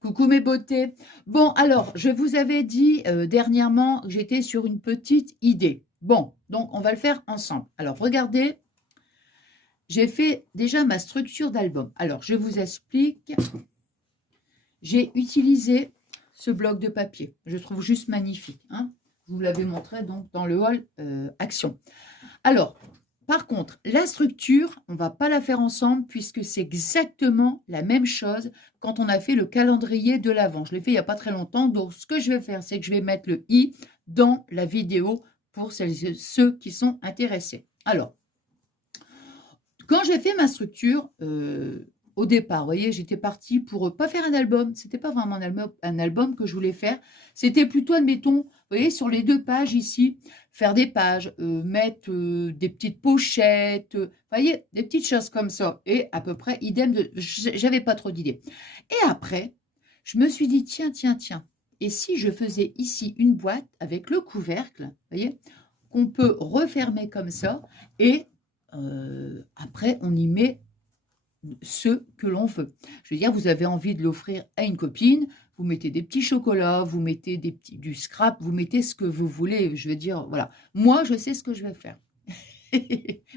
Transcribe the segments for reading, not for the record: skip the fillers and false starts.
Coucou mes beautés. Bon, alors, je vous avais dit dernièrement que j'étais sur une petite idée. Bon, donc on va le faire ensemble. Alors, regardez, j'ai fait déjà ma structure d'album. Alors, je vous explique. J'ai utilisé ce bloc de papier. Je trouve juste magnifique, hein. Je vous l'avais montré donc dans le hall Action. Alors, par contre, la structure, on ne va pas la faire ensemble puisque c'est exactement la même chose quand on a fait le calendrier de l'Avent. Je l'ai fait il n'y a pas très longtemps, donc ce que je vais faire, c'est que je vais mettre le i dans la vidéo pour celles et ceux qui sont intéressés. Alors, quand j'ai fait ma structure, au départ, vous voyez, j'étais partie pour pas faire un album. C'était pas vraiment un album que je voulais faire. C'était plutôt, admettons, vous voyez, sur les 2 pages ici, faire des pages, mettre des petites pochettes, vous voyez, des petites choses comme ça. Et à peu près idem, j'avais pas trop d'idées. Et après, je me suis dit, tiens, tiens, tiens, et si je faisais ici une boîte avec le couvercle, vous voyez, qu'on peut refermer comme ça, et après, on y met ce que l'on veut. Je veux dire, vous avez envie de l'offrir à une copine, vous mettez des petits chocolats, vous mettez du scrap, vous mettez ce que vous voulez. Je veux dire, voilà. Moi, je sais ce que je vais faire.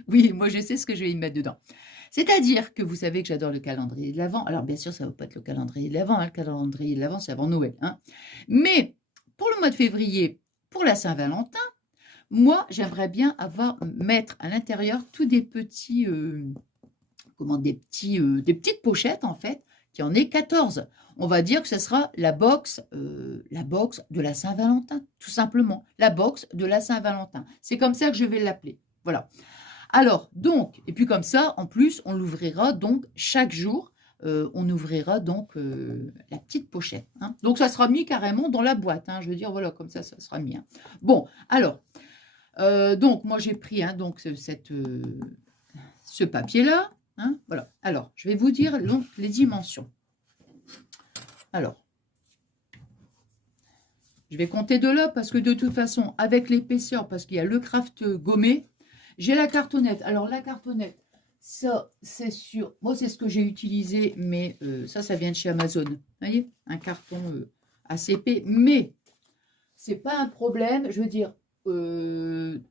Oui, moi, je sais ce que je vais y mettre dedans. C'est-à-dire que vous savez que j'adore le calendrier de l'Avent. Alors, bien sûr, ça ne va pas être le calendrier de l'Avent. Hein. Le calendrier de l'Avent, c'est avant Noël. Hein. Mais pour le mois de février, pour la Saint-Valentin, moi, j'aimerais bien mettre à l'intérieur tous des petits, des petites pochettes, en fait, qui en est 14. On va dire que ce sera la box de la Saint-Valentin, tout simplement. La box de la Saint-Valentin. C'est comme ça que je vais l'appeler. Voilà. Alors, donc, et puis comme ça, en plus, on l'ouvrira donc chaque jour. On ouvrira donc la petite pochette. Hein. Donc, ça sera mis carrément dans la boîte. Hein. Je veux dire, voilà, comme ça sera mis. Hein. Bon, alors, donc, moi, j'ai pris hein, donc, ce papier-là. Hein, voilà. Alors, je vais vous dire donc, les dimensions. Alors, je vais compter de là parce que de toute façon, avec l'épaisseur, parce qu'il y a le craft gommé, j'ai la cartonnette. Alors, la cartonnette, ça, c'est sûr. Moi, c'est ce que j'ai utilisé, mais ça vient de chez Amazon. Vous voyez, un carton assez épais. Mais, c'est pas un problème. Je veux dire, dans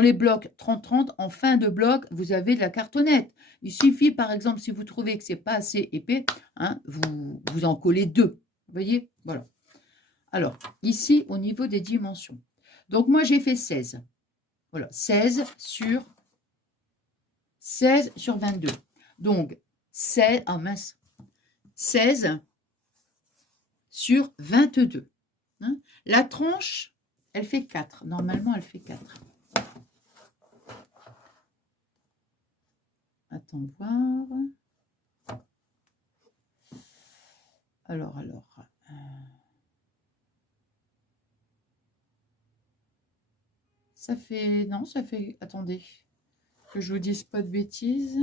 les blocs 30-30, en fin de bloc, vous avez de la cartonnette. Il suffit, par exemple, si vous trouvez que c'est pas assez épais, hein, vous en collez 2. Vous voyez, voilà. Alors, ici, au niveau des dimensions. Donc, moi, j'ai fait 16. Voilà, 16 sur 22. Donc, 16, ah mince, 16 sur 22. Hein. La tranche, elle fait 4. Normalement, elle fait 4. Attends voir. Alors. Ça fait... Non, ça fait... Attendez. Que je vous dise pas de bêtises.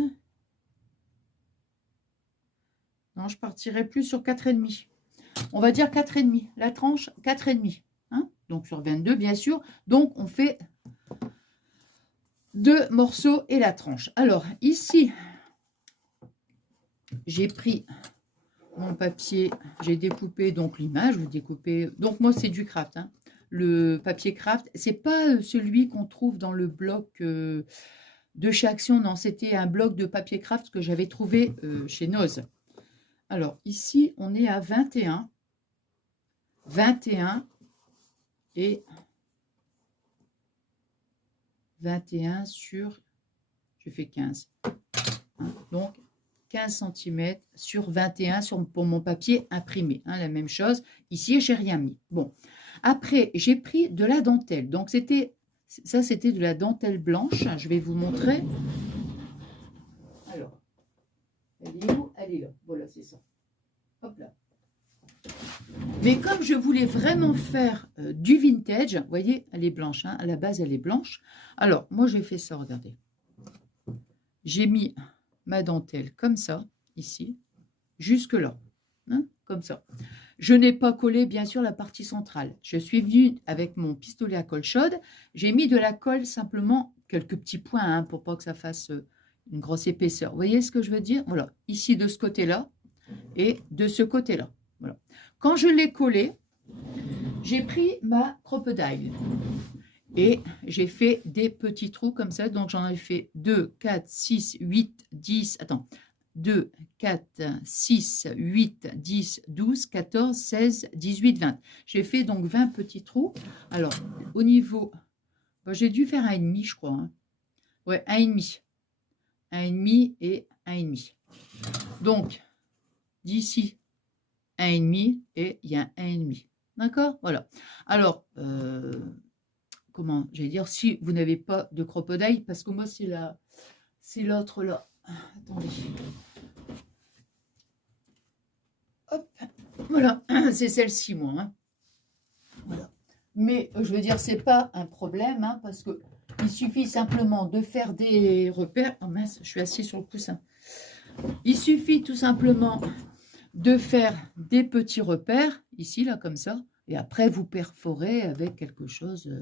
Non, je partirai plus sur 4,5. On va dire 4,5. La tranche, 4,5. Hein, donc sur 22, bien sûr. Donc, on fait 2 morceaux et la tranche. Alors, ici, j'ai pris mon papier. J'ai découpé donc l'image. Vous découpez... Donc, moi, c'est du craft. Hein. Le papier craft, c'est pas celui qu'on trouve dans le bloc... de chez Action, non, c'était un bloc de papier craft que j'avais trouvé chez Noz. Alors, ici, on est à 21. 21 et 21 sur, je fais 15. Hein, donc, 15 cm sur 21 pour mon papier imprimé. Hein, la même chose. Ici, j'ai rien mis. Bon. Après, j'ai pris de la dentelle. Donc, c'était de la dentelle blanche. Je vais vous montrer. Alors, elle est où? Elle est là. Voilà, c'est ça. Hop là. Mais comme je voulais vraiment faire du vintage, vous voyez, elle est blanche, hein, à la base elle est blanche. Alors, moi j'ai fait ça, regardez. J'ai mis ma dentelle comme ça, ici, jusque là, hein, comme ça. Je n'ai pas collé, bien sûr, la partie centrale. Je suis venue avec mon pistolet à colle chaude. J'ai mis de la colle simplement, quelques petits points, hein, pour pas que ça fasse une grosse épaisseur. Vous voyez ce que je veux dire? Voilà, ici de ce côté-là. et de ce côté-là. Voilà. Quand je l'ai collé, j'ai pris ma crocodile et j'ai fait des petits trous comme ça. Donc, j'en ai fait 2, 4, 6, 8, 10. Attends. 2, 4, 6, 8, 10, 12, 14, 16, 18, 20. J'ai fait donc 20 petits trous. Alors, au niveau... Ben, j'ai dû faire 1,5, je crois. Hein. Ouais, 1,5. 1,5 et 1,5. Donc, d'ici, 1,5 et il y a 1,5. D'accord? Voilà. Alors, comment j'allais dire, si vous n'avez pas de crocodile, parce que moi, c'est l'autre là. Attendez. Hop, voilà, c'est celle-ci, moi. Hein. Voilà. Mais je veux dire, c'est pas un problème, hein, parce que il suffit simplement de faire des repères. Oh mince, je suis assis sur le coussin. Il suffit tout simplement de faire des petits repères, ici, là, comme ça, et après, vous perforez avec quelque chose,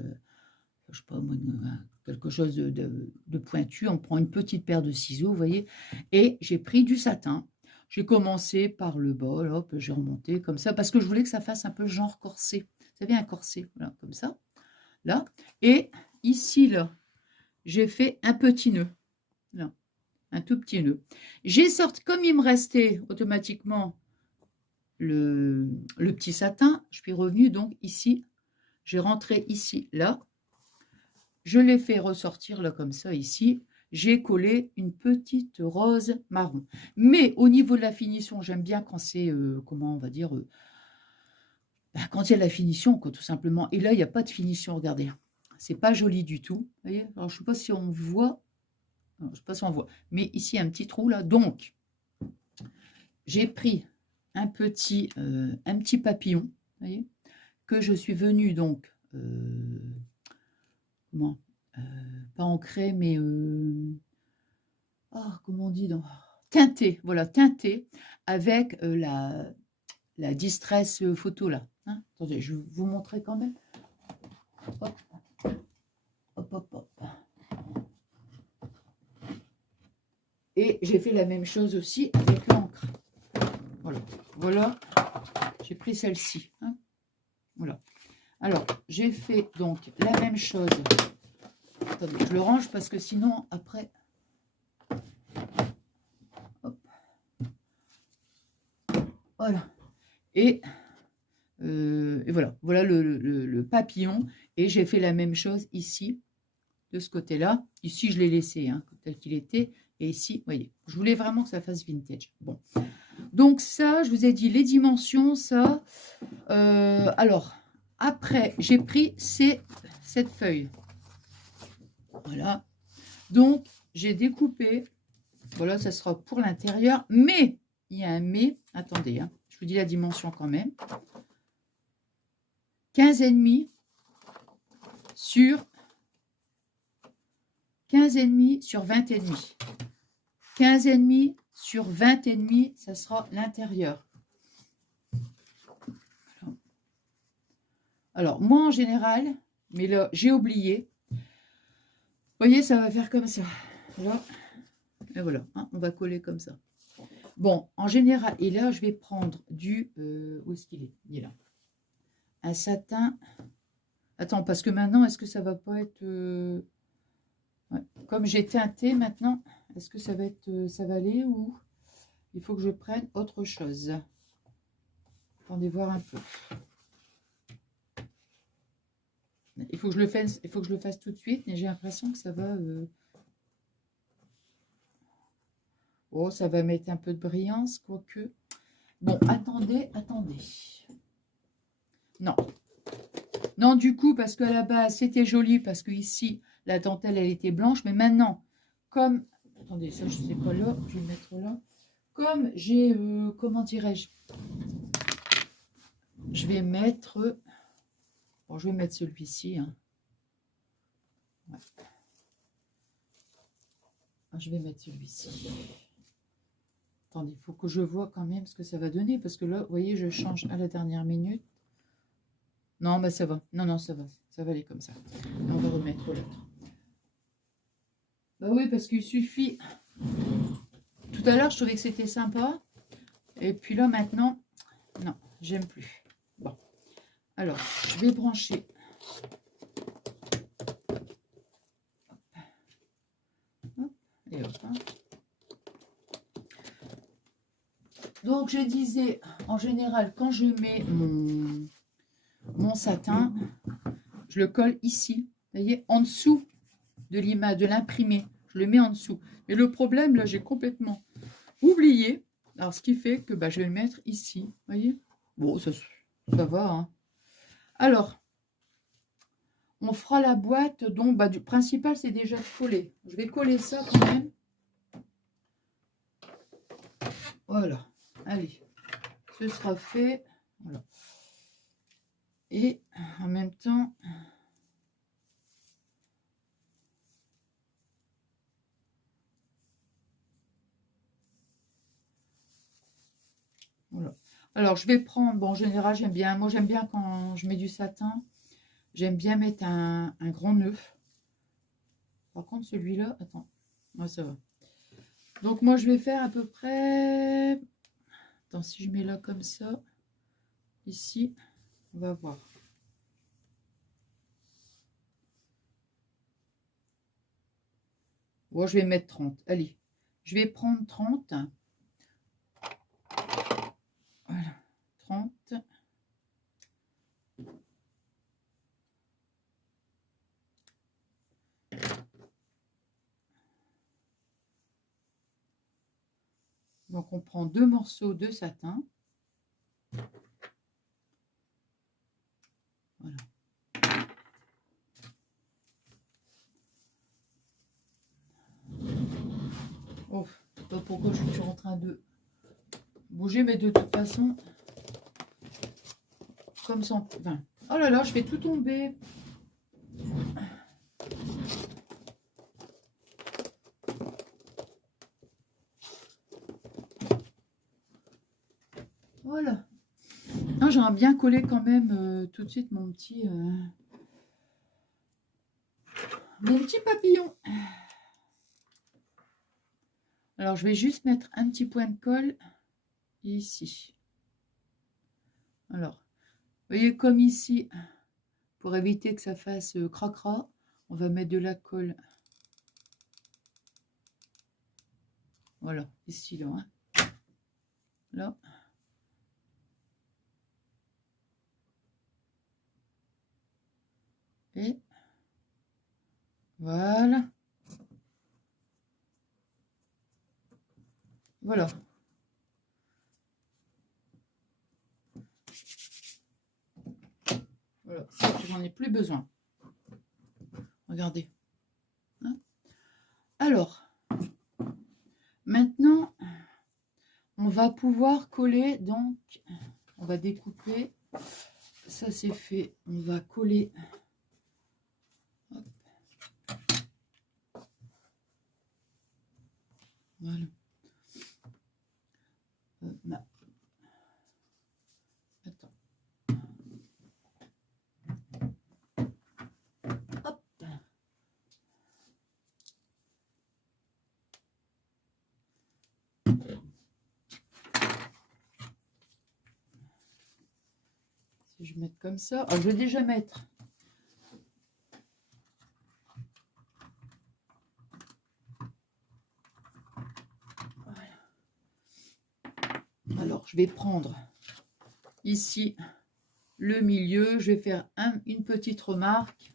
je sais pas, quelque chose de pointu. On prend une petite paire de ciseaux, vous voyez, et j'ai pris du satin. J'ai commencé par le bas, hop, j'ai remonté comme ça, parce que je voulais que ça fasse un peu genre corset. Vous savez, un corset, voilà, comme ça, là. Et ici, là, j'ai fait un petit nœud, là, un tout petit nœud. J'ai sorti, comme il me restait automatiquement le petit satin, je suis revenue donc ici, j'ai rentré ici, là, je l'ai fait ressortir là comme ça ici, j'ai collé une petite rose marron. Mais au niveau de la finition, j'aime bien quand c'est, comment on va dire, quand il y a la finition, quoi, tout simplement. Et là, il n'y a pas de finition, regardez. C'est pas joli du tout. Vous voyez. Alors, je ne sais pas si on voit. Non, je sais pas si on voit. Mais ici, un petit trou là. Donc, j'ai pris un petit papillon, vous voyez, que je suis venue donc, comment, pas ancrer, mais comment on dit, teinter, voilà, teinter avec la distress photo là. Hein. Attendez, je vais vous montrer quand même. Hop, hop, hop, hop. Et j'ai fait la même chose aussi avec l'encre. Voilà, voilà. J'ai pris celle-ci. Hein. Voilà. Alors, j'ai fait donc la même chose. Attendez, je le range parce que sinon, après... Hop. Voilà. Et voilà. Voilà le papillon. Et j'ai fait la même chose ici, de ce côté-là. Ici, je l'ai laissé hein, tel qu'il était. Et ici, vous voyez, je voulais vraiment que ça fasse vintage. Bon. Donc ça, je vous ai dit les dimensions, ça. Alors, après, j'ai pris cette feuille. Voilà. Donc, j'ai découpé. Voilà, ça sera pour l'intérieur. Mais, il y a un mais. Attendez, hein, je vous dis la dimension quand même. 15,5 sur 15,5 sur 20,5. 15,5 sur 20,5, ça sera l'intérieur. Alors, moi, en général, mais là, j'ai oublié. Vous voyez, ça va faire comme ça. Là, et voilà, hein, on va coller comme ça. Bon, en général, et là, je vais prendre du... où est-ce qu'il est? Il est là. Un satin... Attends, parce que maintenant, est-ce que ça va pas être... ouais. Comme j'ai teinté maintenant, est-ce que ça va être... ça va aller ou... Il faut que je prenne autre chose. Attendez voir un peu. Il faut que je le fasse tout de suite, mais j'ai l'impression que ça va... Oh, ça va mettre un peu de brillance, quoique... Bon, attendez. Non. Non, du coup, parce qu'à la base, c'était joli, parce que ici, la dentelle, elle était blanche. Mais maintenant, comme... Attendez, ça, je ne sais pas là. Je vais le mettre là. Comme j'ai... comment dirais-je? Je vais mettre... Bon, je vais mettre celui-ci. Hein. Ouais. Je vais mettre celui-ci. Attendez, il faut que je vois quand même ce que ça va donner. Parce que là, vous voyez, je change à la dernière minute. Non, bah ça va. Non, ça va. Ça va aller comme ça. Et on va remettre l'autre. Bah oui, parce qu'il suffit... Tout à l'heure, je trouvais que c'était sympa. Et puis là, maintenant, non, j'aime plus. Bon, alors, je vais brancher. Hop, et hop, hein. Donc, je disais, en général, quand je mets mon satin, je le colle ici, vous voyez, en dessous de l'image, de l'imprimé. Je le mets en dessous. Et le problème, là, j'ai complètement oublié. Alors, ce qui fait que bah, je vais le mettre ici, vous voyez. Bon, ça va, hein. Alors, on fera la boîte, donc, bah, du principal, c'est déjà de coller. Je vais coller ça quand même. Voilà, allez, ce sera fait. Voilà. Et en même temps, voilà. Alors, je vais prendre, bon, en général, j'aime bien, moi j'aime bien quand je mets du satin, j'aime bien mettre un grand nœud. Par contre, celui-là, attends, moi ça va. Donc, moi, je vais faire à peu près, attends, si je mets là comme ça, ici, on va voir. Bon, je vais mettre 30. Allez, je vais prendre 30. Voilà, 30. Donc, on prend 2 morceaux de satin. Voilà. Oh, je sais pas pourquoi je suis toujours en train de bouger, mais de toute façon, comme ça, enfin, oh là là, je fais tout tomber. Voilà. Ah, j'aimerais bien coller quand même tout de suite mon petit papillon. Alors, je vais juste mettre un petit point de colle ici. Alors, vous voyez comme ici, pour éviter que ça fasse cracra, on va mettre de la colle. Voilà, ici, là. Hein. Là. Et voilà. Voilà. Voilà, ça, j'en ai plus besoin. Regardez. Hein. Alors, maintenant, on va pouvoir coller, donc, on va découper. Ça, c'est fait. On va coller. Hop. Voilà. Attends. Hop. Si je mets comme ça, alors, je vais déjà mettre. Voilà. Alors, je vais prendre ici le milieu. Je vais faire une petite remarque.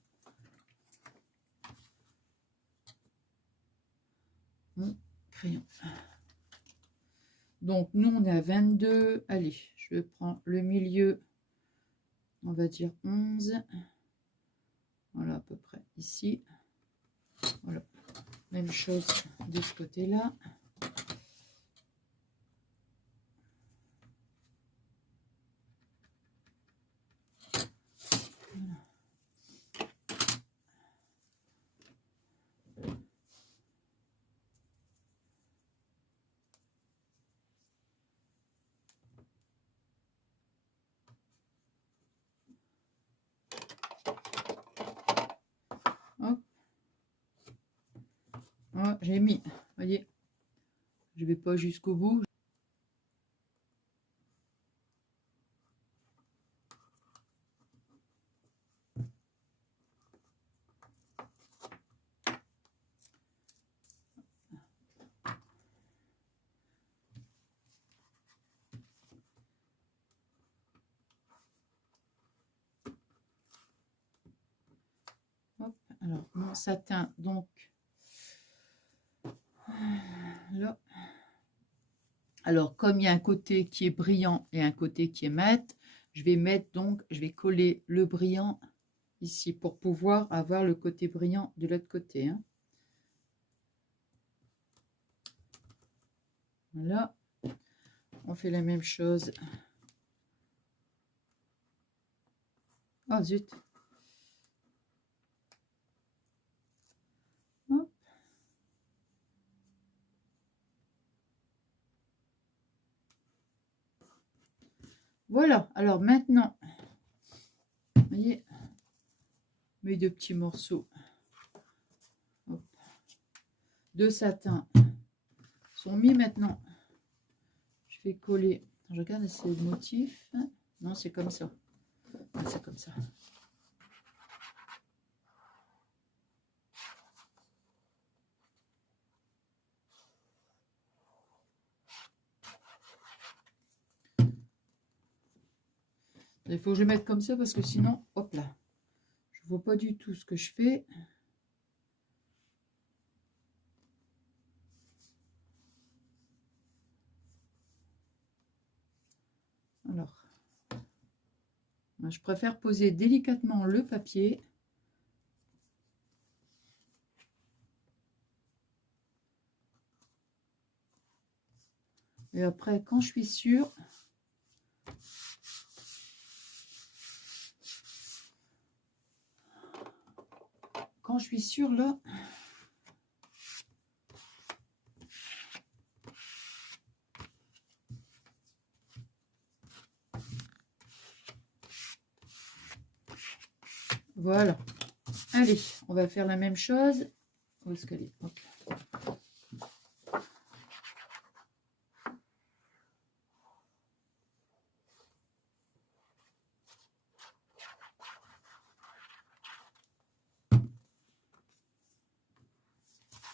Mon crayon. Donc, nous, on est à 22. Allez, je prends le milieu. On va dire 11. Voilà, à peu près ici. Voilà. Même chose de ce côté-là. Hop. Voilà, j'ai mis, voyez, je vais pas jusqu'au bout. Alors, mon satin, donc, là. Alors, comme il y a un côté qui est brillant et un côté qui est mat, je vais mettre donc, je vais coller le brillant ici pour pouvoir avoir le côté brillant de l'autre côté. Hein. Voilà. On fait la même chose. Oh zut. Hop. Voilà. Alors maintenant, vous voyez, mes deux petits morceaux hop, de satin sont mis maintenant. Je vais coller. Je regarde si c'est le motif. Non, c'est comme ça. C'est comme ça. Il faut que je mette comme ça parce que sinon, hop là, je ne vois pas du tout ce que je fais. Alors, je préfère poser délicatement le papier. Et après, quand je suis sûre, là, voilà. Allez, on va faire la même chose. Où est-ce qu'elle est? Hop.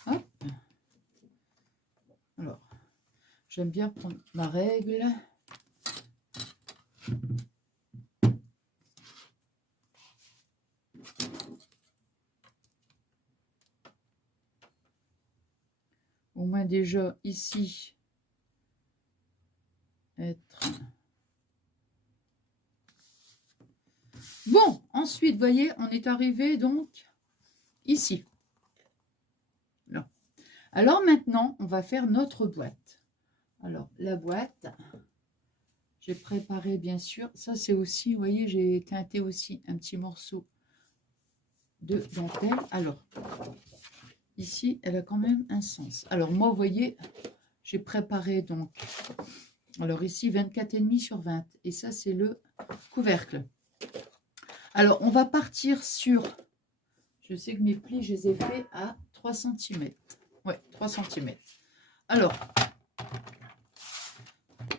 Hop. Alors, j'aime bien prendre ma règle. Au moins déjà ici, être... Bon, ensuite, vous voyez, on est arrivé donc ici. Là. Alors maintenant, on va faire notre boîte. Alors, la boîte, j'ai préparé bien sûr, ça c'est aussi, vous voyez, j'ai teinté aussi un petit morceau de dentelle. Alors, ici, elle a quand même un sens. Alors moi, vous voyez, j'ai préparé donc, alors ici, 24,5 sur 20. Et ça, c'est le couvercle. Alors, on va partir sur, je sais que mes plis, je les ai faits à 3 cm. Ouais, 3 cm. Alors,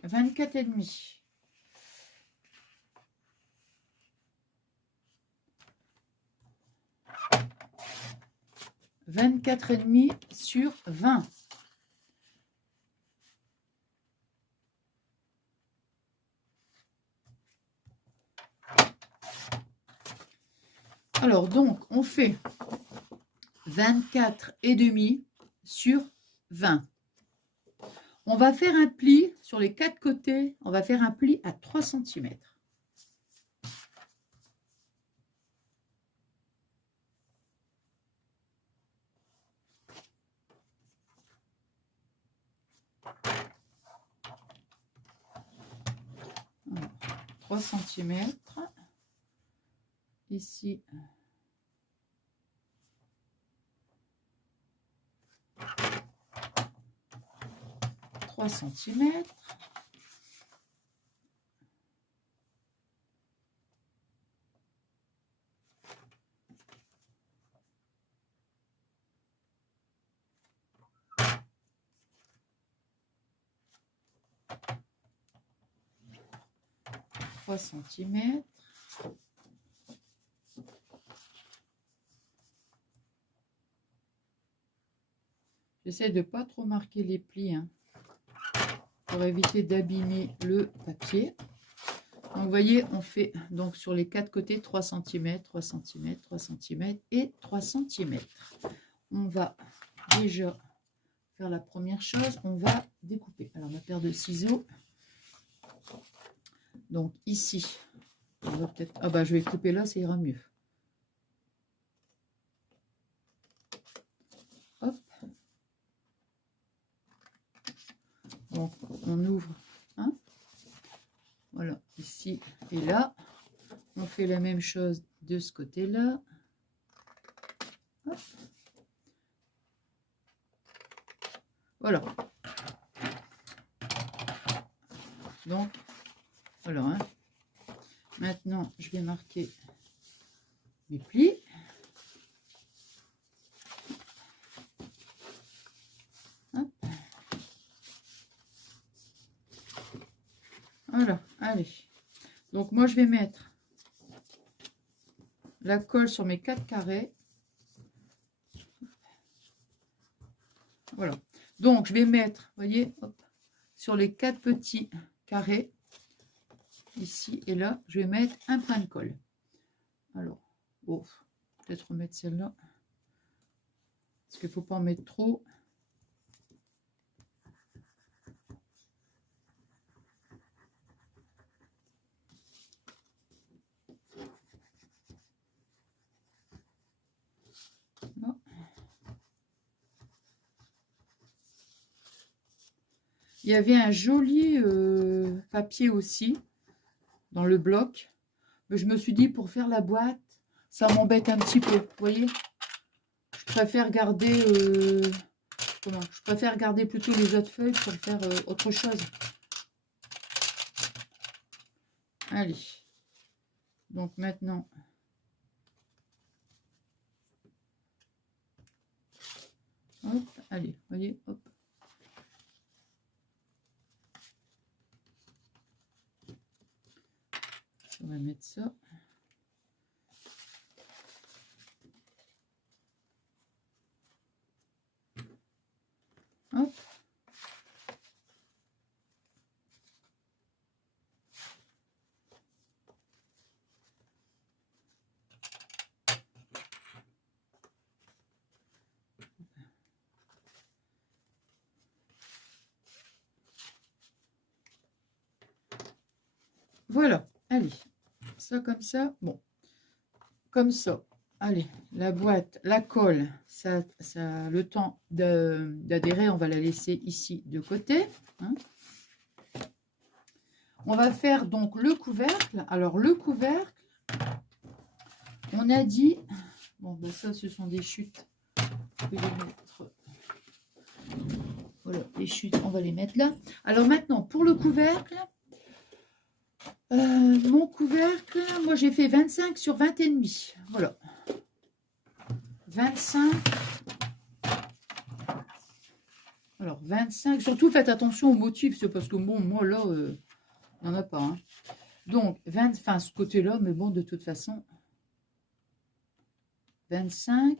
24,5. 24,5 sur 20. Alors, donc, on fait 24,5 sur 20. On va faire un pli sur les 4 côtés. On va faire un pli à 3 cm. Alors, 3 cm. Ici. 3 cm. Cm. J'essaie de ne pas trop marquer les plis hein, pour éviter d'abîmer le papier. Donc, vous voyez, on fait donc sur les 4 côtés 3 cm, 3 cm, 3 cm et 3 cm. On va déjà faire la première chose, on va découper. Alors, ma paire de ciseaux. Donc, ici, on va peut-être... Ah bah, je vais couper là, ça ira mieux. Hop. Donc, on ouvre, hein, voilà, ici et là. On fait la même chose de ce côté-là. Voilà. Donc, voilà. Hein. Maintenant, je vais marquer mes plis. Hop. Voilà, allez. Donc, moi, je vais mettre la colle sur mes 4 carrés. Voilà. Donc, je vais mettre, vous voyez, hop, sur les 4 petits carrés, ici et là, je vais mettre un point de colle. Alors, bon, peut-être remettre celle-là, parce qu'il ne faut pas en mettre trop. Là. Il y avait un joli papier aussi dans le bloc. Mais je me suis dit, pour faire la boîte, ça m'embête un petit peu. Vous voyez, je préfère garder, je préfère garder plutôt les autres feuilles pour faire autre chose. Allez. Donc maintenant, hop, allez, vous voyez, hop. On va mettre ça. Hop. Voilà, allez, ça comme ça, bon, comme ça. Allez, la boîte, la colle, ça le temps d'adhérer, on va la laisser ici de côté. Hein. On va faire donc le couvercle. Alors, le couvercle, on a dit... Bon, ben ça, ce sont des chutes. Je vais les mettre... Voilà, les chutes, on va les mettre là. Alors maintenant, pour le couvercle, mon couvercle, moi, j'ai fait 25 sur 20 et demi. Voilà. 25. Alors, 25. Surtout, faites attention aux motifs. C'est parce que, bon, moi, là, il n'y en a pas. Hein. Donc, 20, enfin, ce côté-là, mais bon, de toute façon, 25.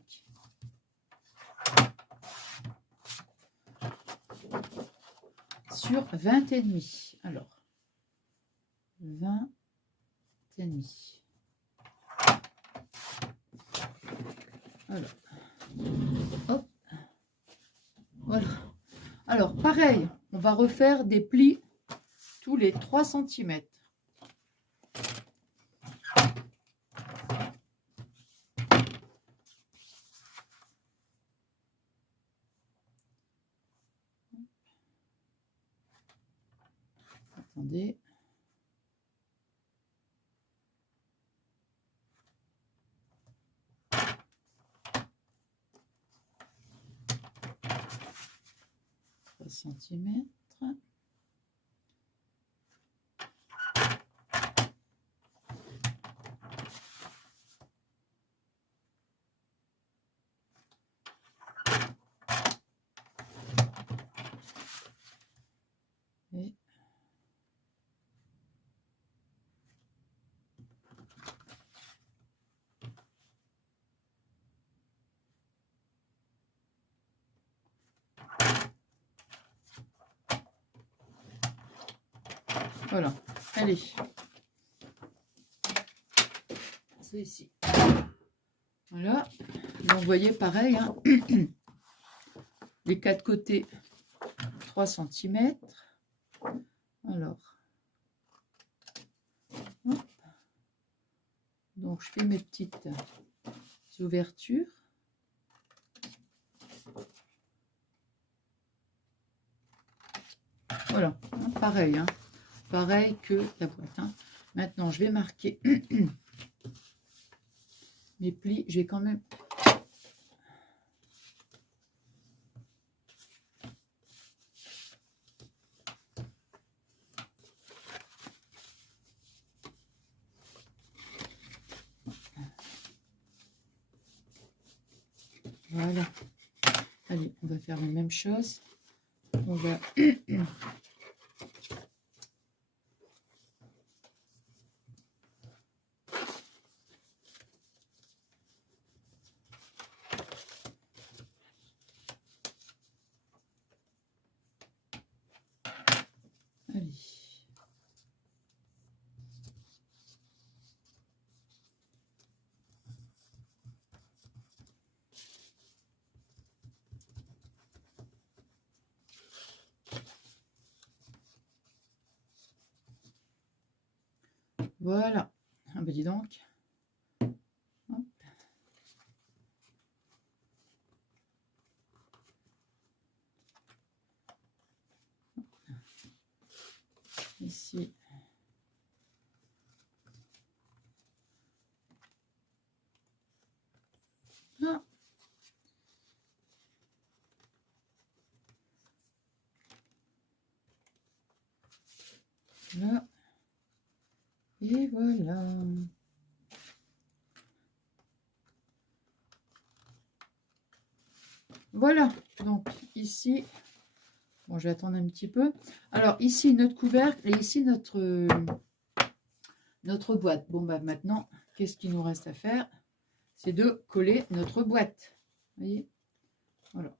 Sur 20 et demi. Alors, 20 et demi. Alors, hop. Voilà. Alors, pareil, on va refaire des plis tous les 3 cm. Attendez. Centimètres. Et voilà, allez. ça ici. Voilà. Donc, vous voyez, pareil, hein, les quatre côtés, 3 cm. Alors, hop. Donc, je fais mes petites ouvertures. Voilà, hein, pareil, hein, pareil que la boîte. Hein. Maintenant, je vais marquer mes plis. Je vais quand même... Voilà. Allez, on va faire la même chose. On va... Allez. Voilà. Ah ben dis donc. Hop. Ici. Ah. Là. Et voilà. Voilà. Donc ici, bon, je vais attendre un petit peu. Alors ici notre couvercle et ici notre boîte. Bon bah maintenant, qu'est-ce qu'il nous reste à faire? C'est de coller notre boîte. Vous voyez? Voilà.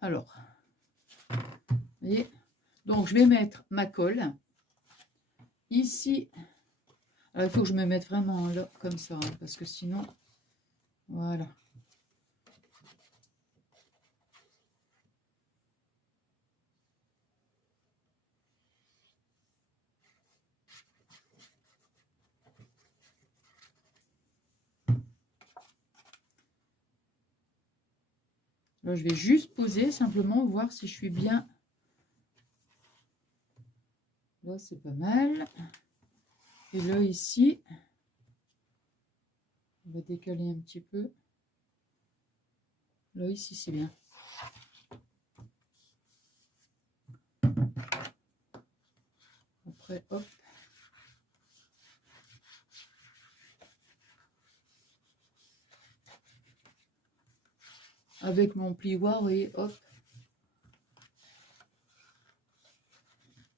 Alors, vous voyez? Donc je vais mettre ma colle. Ici, alors, il faut que je me mette vraiment là, comme ça, hein, parce que sinon, voilà. Là, je vais juste poser, simplement, voir si je suis bien. Là, c'est pas mal. Et là, ici, on va décaler un petit peu. Là, ici, c'est bien. Après, hop. Avec mon plioir, et hop.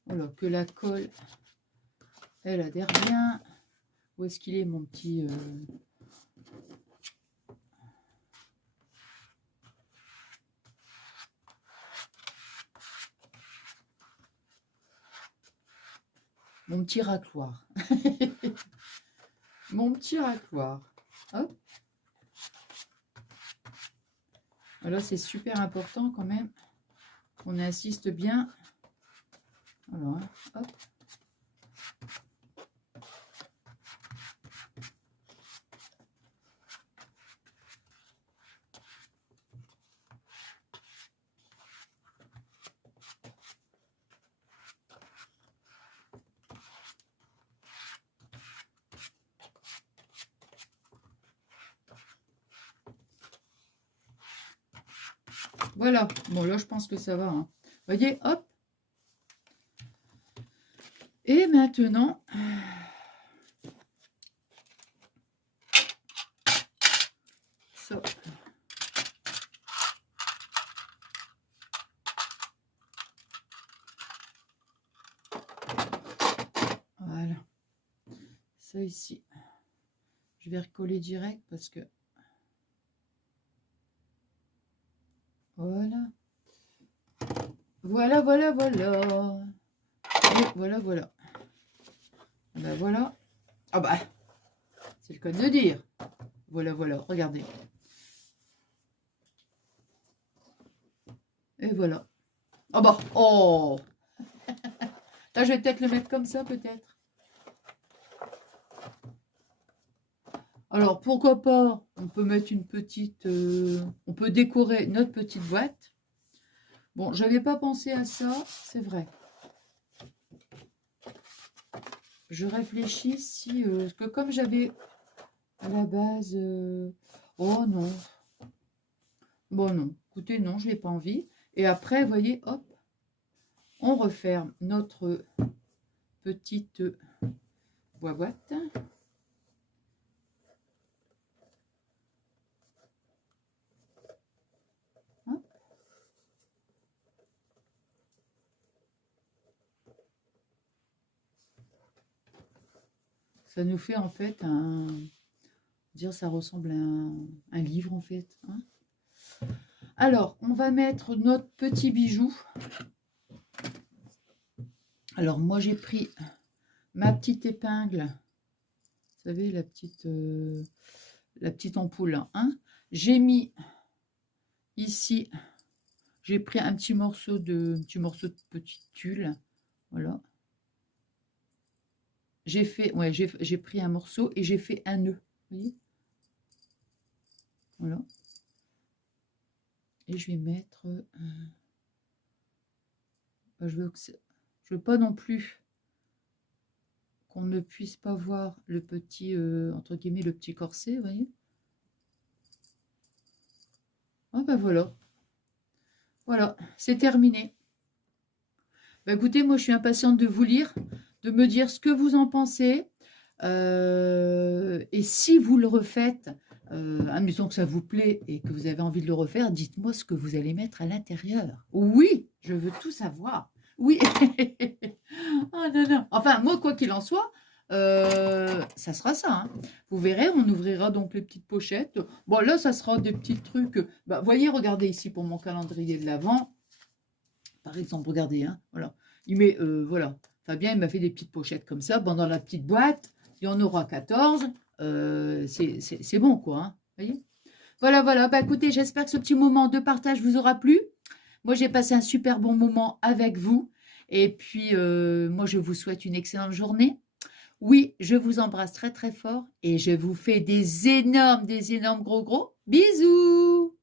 Voilà, que la colle, elle adhère bien. Où est-ce qu'il est, mon petit... Mon petit racloir. Mon petit racloir. Hop. Là, c'est super important quand même qu'on insiste bien. Alors, hein, hop. Voilà. Bon, là, je pense que ça va. Hein. Vous voyez, hop. Et maintenant... Ça. Voilà. Ça ici. Je vais recoller direct parce que... Voilà. Voilà, voilà, voilà. Et voilà, voilà. Ben voilà. Ah bah. c'est le cas de le dire. Voilà, voilà, regardez. Et voilà. Oh bah, oh. Là, je vais peut-être le mettre comme ça, peut-être. Alors, pourquoi pas, on peut mettre une petite... on peut décorer notre petite boîte. Bon, je n'avais pas pensé à ça, c'est vrai. Je réfléchis si... parce que comme j'avais à la base... oh non. Bon, non. Écoutez, non, je n'ai pas envie. Et après, vous voyez, hop, on referme notre petite boîte. Hop. Ça nous fait en fait un... dire ça ressemble à un livre en fait. Hein. Alors, on va mettre notre petit bijou. Alors, moi, j'ai pris ma petite épingle. Vous savez, la petite ampoule. Hein. J'ai mis ici, j'ai pris un petit morceau de petit tulle. Voilà. J'ai fait, ouais, j'ai pris un morceau et j'ai fait un nœud. Vous voyez? Voilà. Et je vais mettre... je veux pas non plus qu'on ne puisse pas voir le petit, entre guillemets, le petit corset, vous voyez. Ah ben voilà. Voilà, c'est terminé. Ben écoutez, moi je suis impatiente de vous lire, de me dire ce que vous en pensez. Et si vous le refaites, admettons que ça vous plaît et que vous avez envie de le refaire, dites-moi ce que vous allez mettre à l'intérieur. Oui, je veux tout savoir. Oui. Oh non, non. Enfin, moi, quoi qu'il en soit, ça sera ça. Hein. Vous verrez, on ouvrira donc les petites pochettes. Bon, là, ça sera des petits trucs. Bah, voyez, regardez ici pour mon calendrier de l'Avent. Par exemple, regardez. Hein, voilà. Il met, voilà. Fabien, il m'a fait des petites pochettes comme ça. Bon, dans la petite boîte, il y en aura 14. C'est bon, quoi. Hein, voyez. Voilà, voilà. Bah, écoutez, j'espère que ce petit moment de partage vous aura plu. Moi, j'ai passé un super bon moment avec vous. Et puis, moi, je vous souhaite une excellente journée. Oui, je vous embrasse très, très fort et je vous fais des énormes gros bisous.